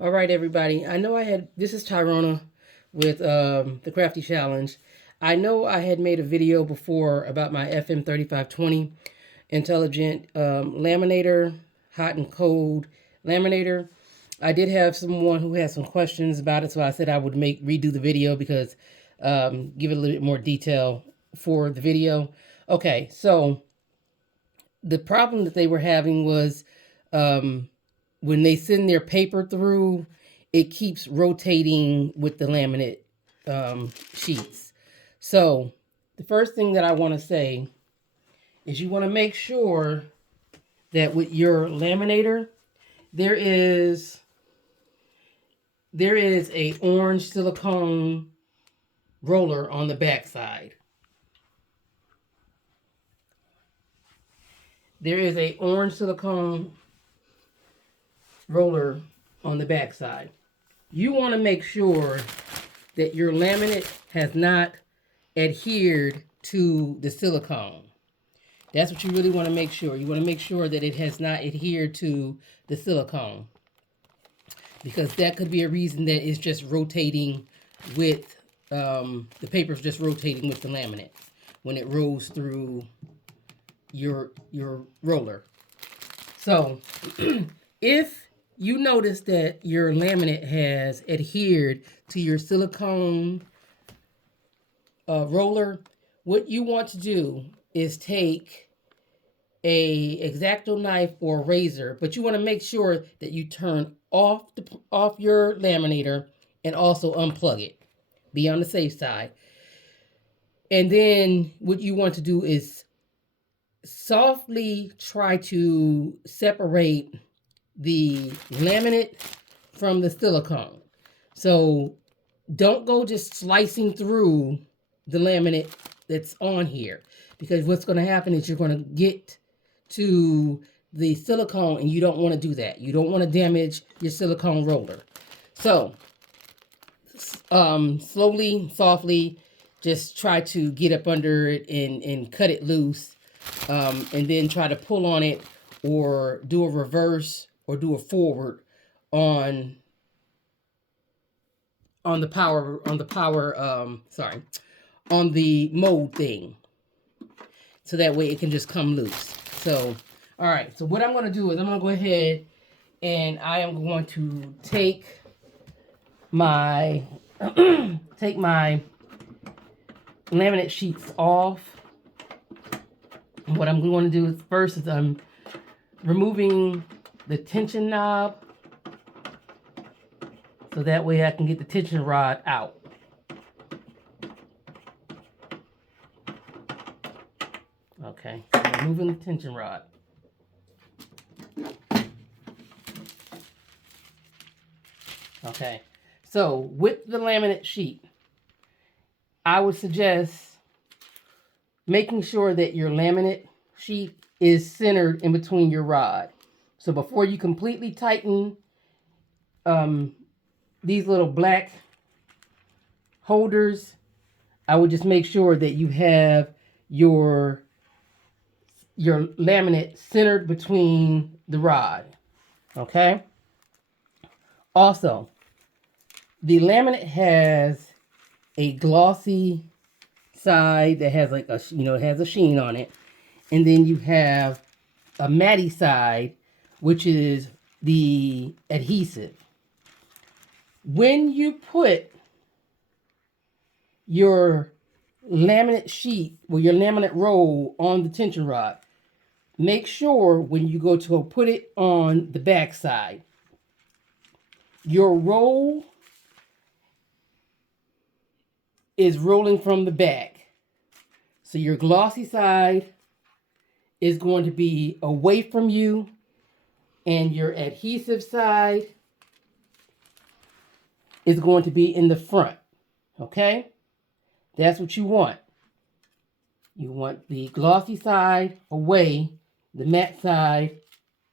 All right, everybody. I know this is Tyrona with the Crafty Challenge. I know I had made a video before about my FM3520 intelligent laminator, hot and cold laminator. I did have someone who had some questions about it, so I said I would redo the video because give it a little bit more detail for the video. Okay, so the problem that they were having was when they send their paper through, it keeps rotating with the laminate sheets. So the first thing that I want to say is you want to make sure that with your laminator, there is a orange silicone roller on the back side. There is a orange silicone roller on the back side. You want to make sure that your laminate has not adhered to the silicone. That's what you really want to make sure. You want to make sure that it has not adhered to the silicone, because that could be a reason that it's just rotating with the paper's just rotating with the laminate when it rolls through your roller. So if you notice that your laminate has adhered to your silicone roller, what you want to do is take a X-Acto knife or a razor, but you want to make sure that you turn off your laminator and also unplug it. Be on the safe side. And then what you want to do is softly try to separate the laminate from the silicone. So don't go just slicing through the laminate that's on here, because what's going to happen is you're going to get to the silicone and you don't want to do that. You don't want to damage your silicone roller. So slowly, softly, just try to get up under it and cut it loose, and then try to pull on it or do a reverse or do a forward on the power on the mold thing, so that way it can just come loose. So all right, so what I'm going to do is I'm going to go ahead and I am going to take my take my laminate sheets off. And what I'm going to do is first is I'm removing the tension knob, so that way I can get the tension rod out. Okay, so I'm removing the tension rod. Okay, so with the laminate sheet, I would suggest making sure that your laminate sheet is centered in between your rod. So before you completely tighten these little black holders, I would just make sure that you have your laminate centered between the rod. Okay? Also, the laminate has a glossy side that has like it has a sheen on it. And then you have a matte side, which is the adhesive. When you put your laminate sheet or your laminate roll on the tension rod, make sure when you go to put it on the back side, your roll is rolling from the back. So your glossy side is going to be away from you, and your adhesive side is going to be in the front. Okay? That's what you want. You want the glossy side away, the matte side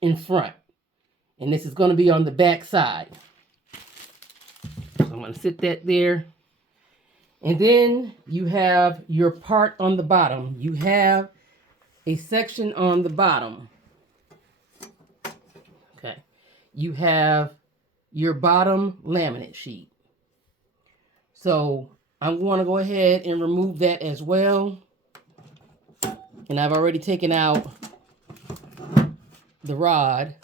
in front. And this is going to be on the back side. So I'm going to sit that there. And then you have your part on the bottom. You have a section on the bottom. Okay. You have your bottom laminate sheet. So I'm going to go ahead and remove that as well. And I've already taken out the rod.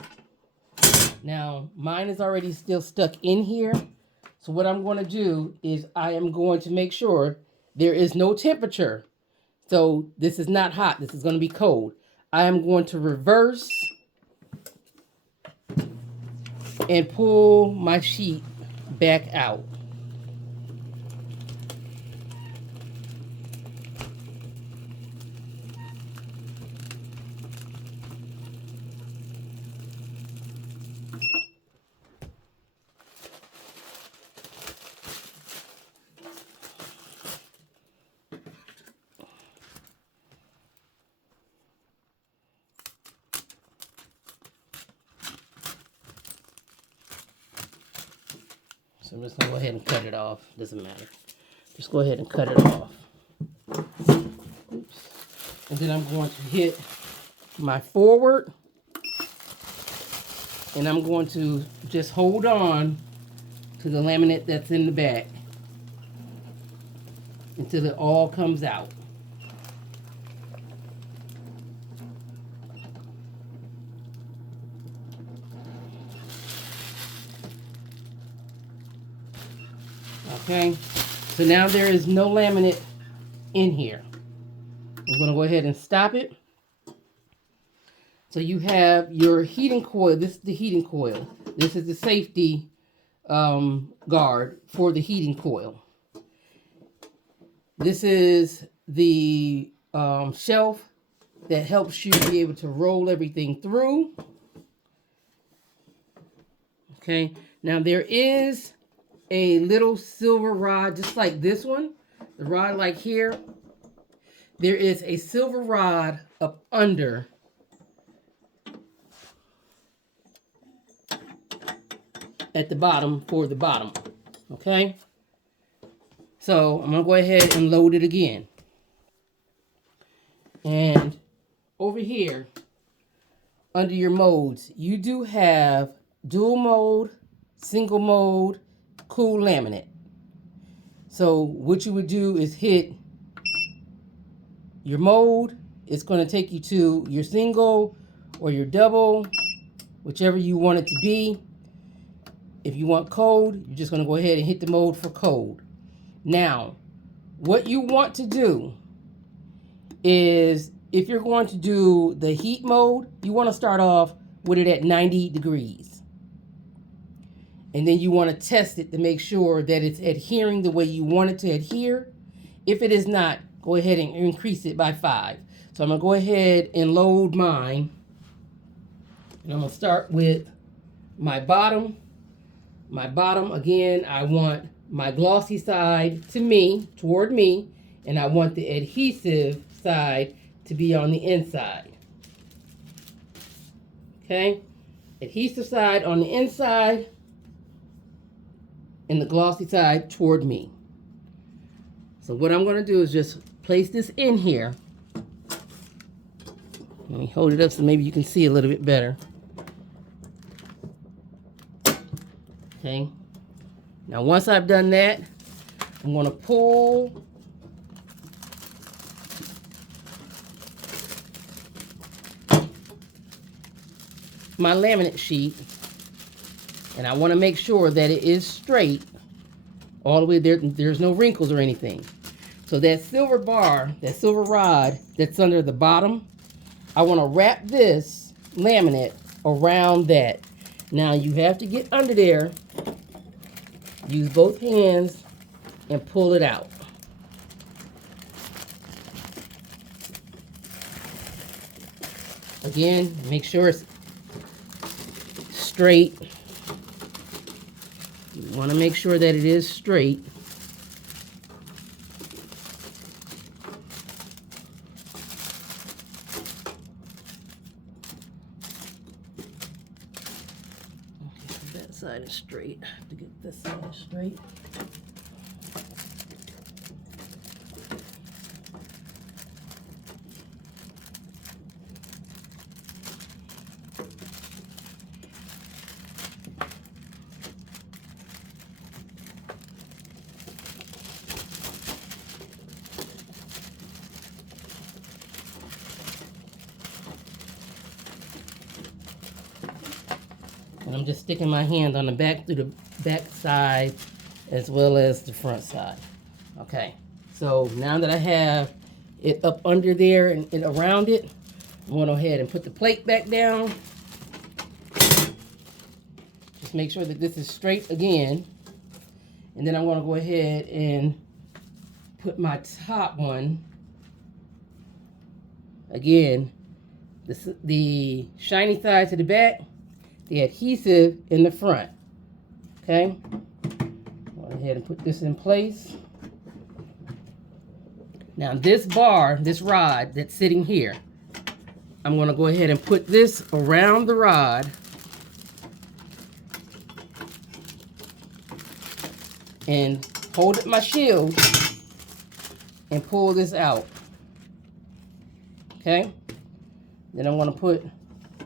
Now, mine is already still stuck in here. So what I'm going to do is I am going to make sure there is no temperature. So this is not hot. This is going to be cold. I am going to reverse and pull my sheet back out. So I'm just going to go ahead and cut it off. Doesn't matter. Just go ahead and cut it off. Oops. And then I'm going to hit my forward. And I'm going to just hold on to the laminate that's in the back until it all comes out. Okay, so now there is no laminate in here. I'm going to go ahead and stop it. So you have your heating coil. This is the heating coil. This is the safety guard for the heating coil. This is the shelf that helps you be able to roll everything through. Okay, now there is a little silver rod just like this one. The rod like here. There is a silver rod up under at the bottom for the bottom. Okay, so I'm gonna go ahead and load it again. And over here under your modes, you do have dual mode, single mode, cool laminate. So what you would do is hit your mode. It's going to take you to your single or your double, whichever you want it to be. If you want cold, you're just going to go ahead and hit the mode for cold. Now, what you want to do is, if you're going to do the heat mode, you want to start off with it at 90 degrees. And then you want to test it to make sure that it's adhering the way you want it to adhere. If it is not, go ahead and increase it by 5. So I'm going to go ahead and load mine. And I'm going to start with my bottom. My bottom, again, I want my glossy side toward me, and I want the adhesive side to be on the inside. Okay? Adhesive side on the inside, and the glossy side toward me. So what I'm going to do is just place this in here. Let me hold it up so maybe you can see a little bit better. Okay. Now once I've done that, I'm going to pull my laminate sheet, and I want to make sure that it is straight all the way there. There's no wrinkles or anything. So that silver bar, that silver rod that's under the bottom, I want to wrap this laminate around that. Now you have to get under there, use both hands, and pull it out. Again, make sure it's straight. You want to make sure that it is straight. Okay, so that side is straight. I have to get this side straight. I'm just sticking my hand on the back through the back side as well as the front side. Okay, so now that I have it up under there and around it, I'm going to go ahead and put the plate back down. Just make sure that this is straight again. And then I'm going to go ahead and put my top one, again, the shiny side to the back, the adhesive in the front. Okay, go ahead and put this in place. Now this bar, this rod that's sitting here, I'm going to go ahead and put this around the rod and hold up my shield and pull this out. Okay, then I'm going to put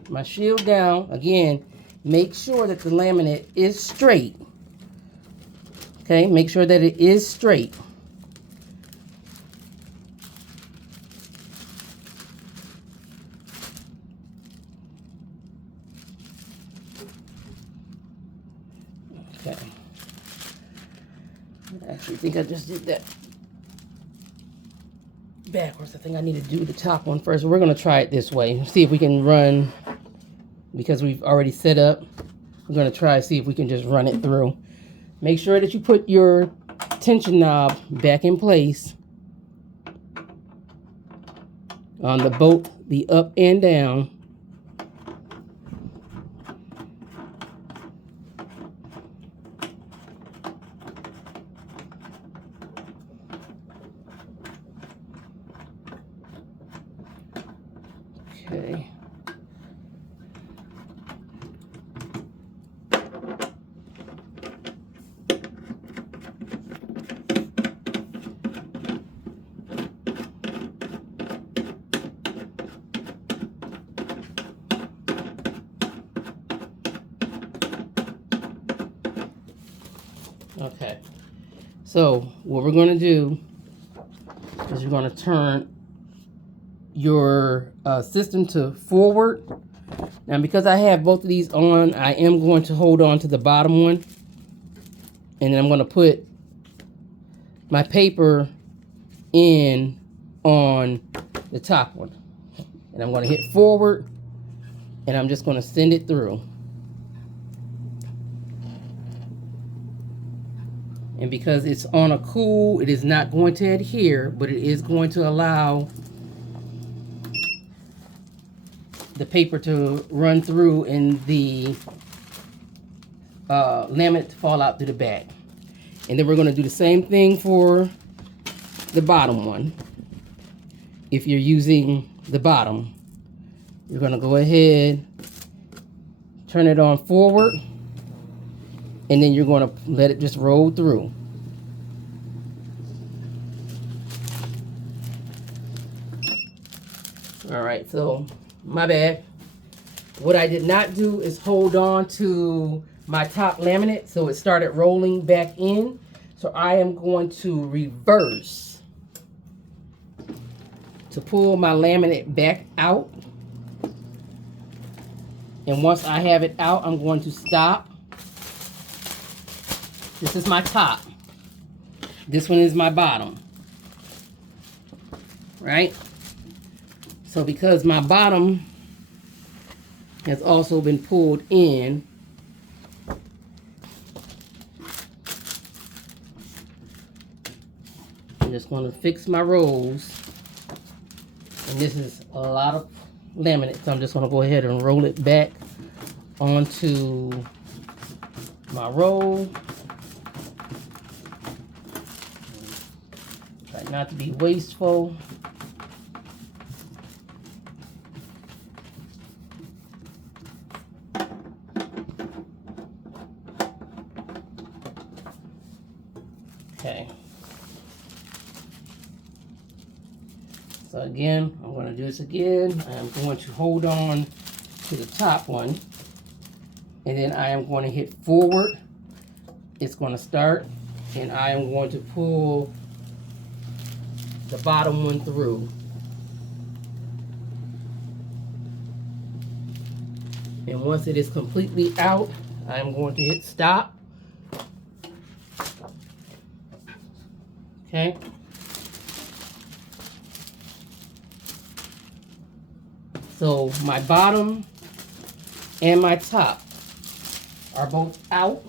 my shield down. Again, make sure that the laminate is straight. Okay, make sure that it is straight. Okay. I actually think I just did that backwards. I think I need to do the top one first. We're going to try it this way. See if we can run, because we've already set up. We're going to try to see if we can just run it through. Make sure that you put your tension knob back in place on the both the up and down. Okay. Okay. So what we're going to do is you're going to turn your system to forward. Now, because I have both of these on, I am going to hold on to the bottom one, and then I'm going to put my paper in on the top one, and I'm going to hit forward, and I'm just going to send it through. And because it's on a cool, it is not going to adhere, but it is going to allow the paper to run through and the laminate to fall out to the back. And then we're going to do the same thing for the bottom one. If you're using the bottom, you're going to go ahead, turn it on forward, and then you're going to let it just roll through. All right, so my bad. What I did not do is hold on to my top laminate, so it started rolling back in. So I am going to reverse to pull my laminate back out. And once I have it out, I'm going to stop. This is my top. This one is my bottom. Right? So because my bottom has also been pulled in, I'm just going to fix my rolls. And this is a lot of laminate, so I'm just going to go ahead and roll it back onto my roll. Try not to be wasteful. Okay. So again, I'm going to do this again. I'm going to hold on to the top one, and then I am going to hit forward. It's going to start, and I am going to pull the bottom one through. And once it is completely out, I'm going to hit stop. Okay. So my bottom and my top are both out.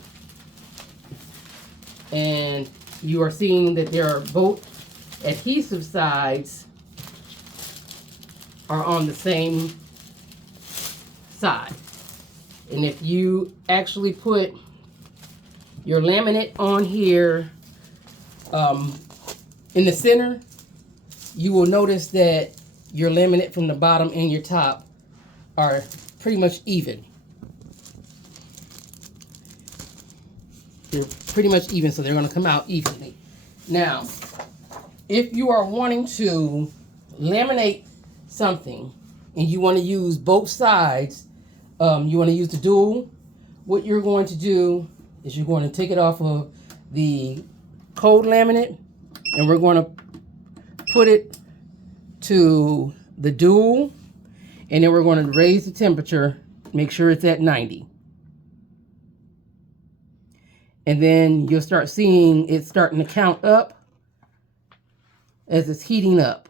And you are seeing that there are both adhesive sides are on the same side. And if you actually put your laminate on here in the center, you will notice that your laminate from the bottom and your top are pretty much even. They're pretty much even, so they're going to come out evenly. Now, if you are wanting to laminate something and you want to use both sides, you want to use the dual, what you're going to do is you're going to take it off of the cold laminate and we're going to put it to the dual, and then we're going to raise the temperature, make sure it's at 90. And then you'll start seeing it starting to count up as it's heating up.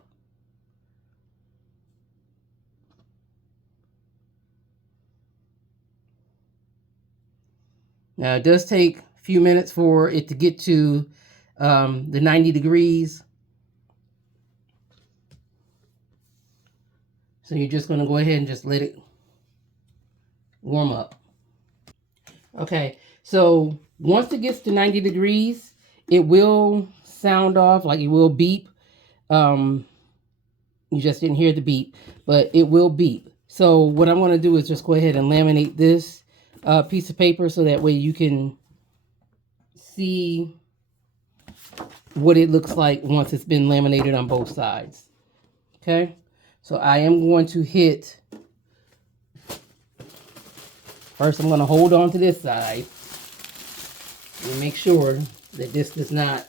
Now it does take a few minutes for it to get to the 90 degrees. So you're just going to go ahead and just let it warm up. Okay, so once it gets to 90 degrees, it will sound off, like it will beep. You just didn't hear the beep, but it will beep. So what I'm going to do is just go ahead and laminate this piece of paper so that way you can see what it looks like once it's been laminated on both sides. Okay, so I am going to hit, first I'm going to hold on to this side and make sure that this does not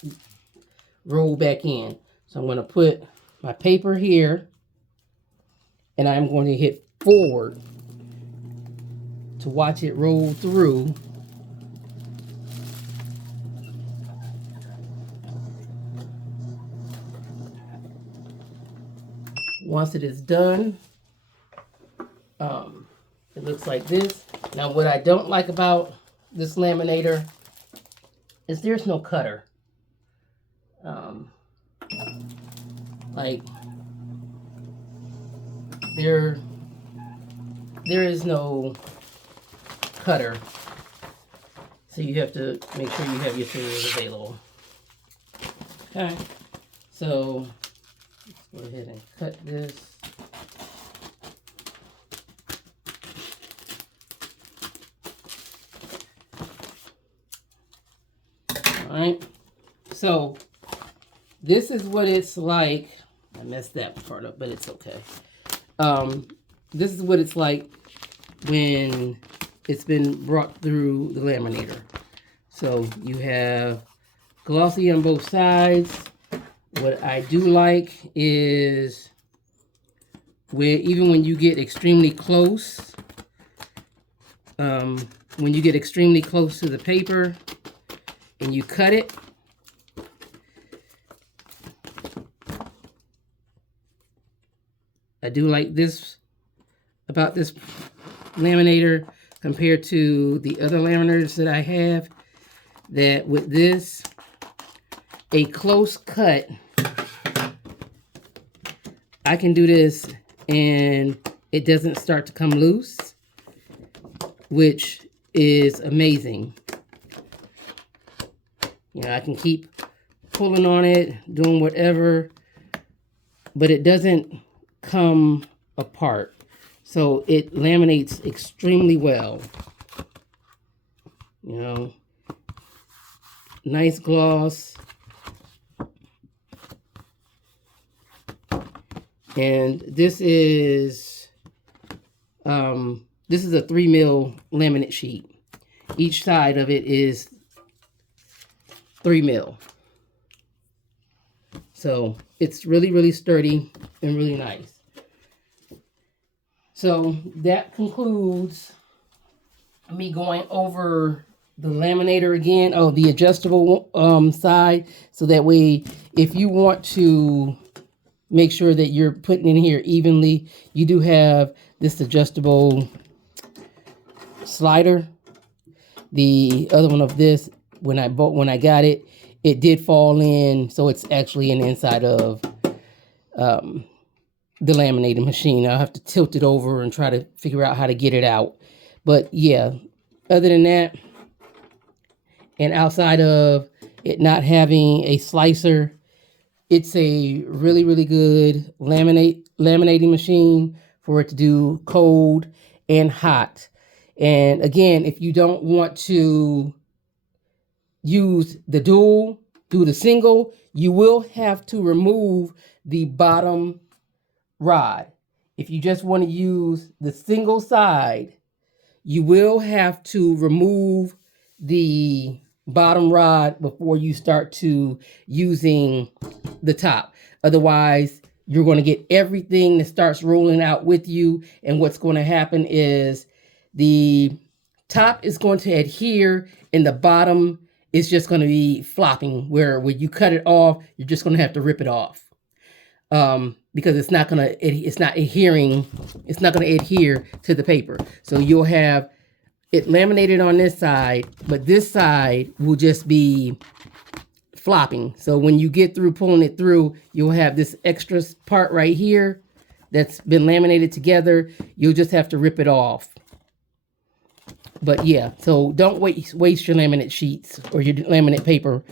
roll back in. So I'm going to put my paper here and I'm going to hit forward to watch it roll through. Once it is done, it looks like this. Now what I don't like about this laminator is there's no cutter. Like there is no cutter, so you have to make sure you have your scissors available. Okay, so let's go ahead and cut this. All right, so this is what it's like. I messed that part up, but it's okay. This is what it's like when it's been brought through the laminator. So you have glossy on both sides. What I do like is even when you get extremely close, to the paper and you cut it, I do like this about this laminator compared to the other laminators that I have, that with this, a close cut, I can do this and it doesn't start to come loose, which is amazing. You know, I can keep pulling on it, doing whatever, but it doesn't come apart. So it laminates extremely well. You know, nice gloss. And this is a 3 mil laminate sheet. Each side of it is 3 mil. So it's really, really sturdy and really nice. So that concludes me going over the laminator again. Oh, the adjustable side. So that way, if you want to make sure that you're putting in here evenly, you do have this adjustable slider. The other one of this, when I got it, it did fall in, so it's actually in the inside of the laminating machine. I'll have to tilt it over and try to figure out how to get it out. But yeah, other than that, and outside of it not having a slicer, it's a really, really good laminating machine for it to do cold and hot. And again, if you don't want to use the dual, do the single, you will have to remove the bottom rod. If you just want to use the single side, you will have to remove the bottom rod before you start to using the top. Otherwise, you're going to get everything that starts rolling out with you. And what's going to happen is the top is going to adhere and the bottom is just going to be flopping, where when you cut it off, you're just going to have to rip it off. Because it's not going to adhere to the paper. So you'll have it laminated on this side, but this side will just be flopping. So when you get through pulling it through, you'll have this extra part right here that's been laminated together. You'll just have to rip it off. But yeah, so don't waste your laminate sheets or your laminate paper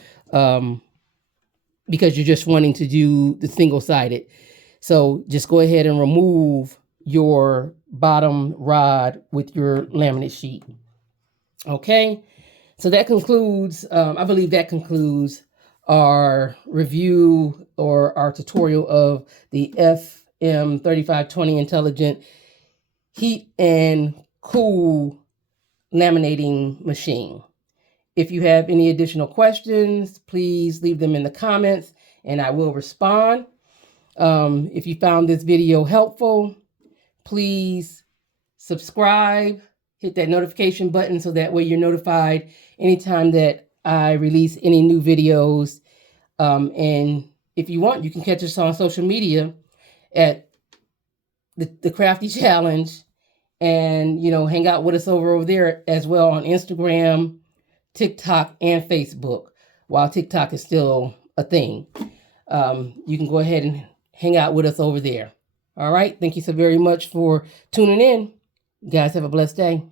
because you're just wanting to do the single-sided. So just go ahead and remove your bottom rod with your laminate sheet. Okay, so that concludes, I believe that concludes our review or our tutorial of the FM3520 Intelligent Heat and Cool Laminating Machine. If you have any additional questions, please leave them in the comments and I will respond. If you found this video helpful, please subscribe, hit that notification button so that way you're notified anytime that I release any new videos. And if you want, you can catch us on social media at the Crafty Challenge, and hang out with us over there as well on Instagram, TikTok, and Facebook, while TikTok is still a thing. You can go ahead and hang out with us over there. All right. Thank you so very much for tuning in. You guys have a blessed day.